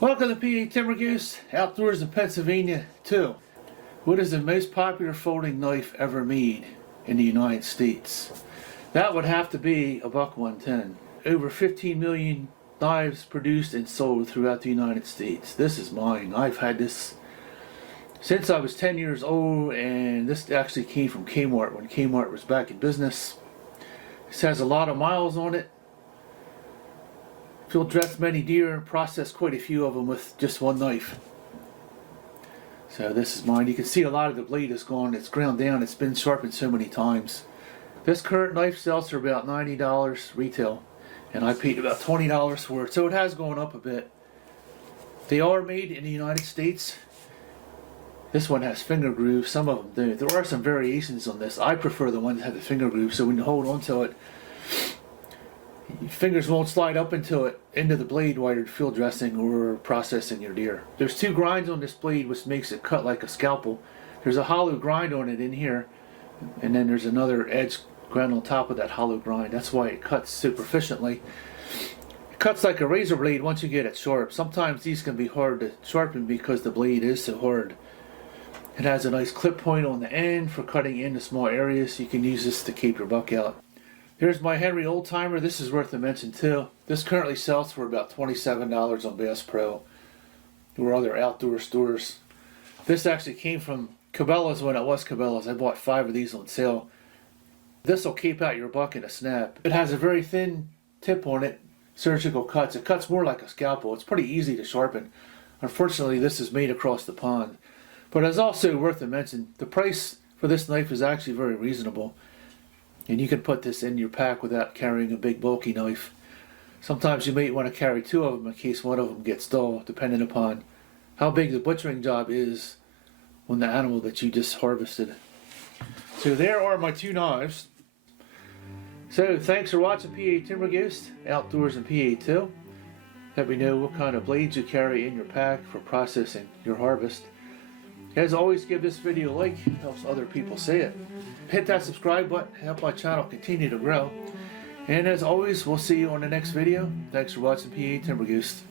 Welcome to PA Timber Goose, Outdoors in Pennsylvania 2. What is the most popular folding knife ever made in the United States? That would have to be a Buck 110. Over 15 million knives produced and sold throughout the United States. This is mine. I've had this since I was 10 years old, and this actually came from Kmart when Kmart was back in business. This has a lot of miles on it. Field dressed many deer and processed quite a few of them with just one knife. So this is mine. You can see a lot of the blade is gone. It's ground down. It's been sharpened so many times. This current knife sells for about $90 retail, and I paid about $20 for it. So it has gone up a bit. They are made in the United States. This one has finger grooves. Some of them do. There are some variations on this. I prefer the one that has the finger grooves, so when you hold onto it, your fingers won't slide up into the blade while you're field dressing or processing your deer. There's two grinds on this blade which makes it cut like a scalpel. There's a hollow grind on it in here, and then there's another edge grind on top of that hollow grind. That's why it cuts so proficiently. It cuts like a razor blade once you get it sharp. Sometimes these can be hard to sharpen because the blade is so hard. It has a nice clip point on the end for cutting into small areas. You can use this to keep your buck out. Here's my Henry Oldtimer. This is worth a mention too. This currently sells for about $27 on Bass Pro or other outdoor stores. This actually came from Cabela's when it was Cabela's. I bought 5 of these on sale. This will keep out your buck in a snap. It has a very thin tip on it, surgical cuts. It cuts more like a scalpel. It's pretty easy to sharpen. Unfortunately, this is made across the pond. But it's also worth a mention. The price for this knife is actually very reasonable. And you can put this in your pack without carrying a big bulky knife. Sometimes you may want to carry 2 of them in case one of them gets dull, depending upon how big the butchering job is on the animal that you just harvested. So there are my 2 knives. So thanks for watching PA Timber Goose, Outdoors in PA 2. Let me know what kind of blades you carry in your pack for processing your harvest. As always, give this video a like. It helps other people see it. Hit that subscribe button, help my channel continue to grow. And as always, we'll see you on the next video. Thanks for watching PA Timber Goose.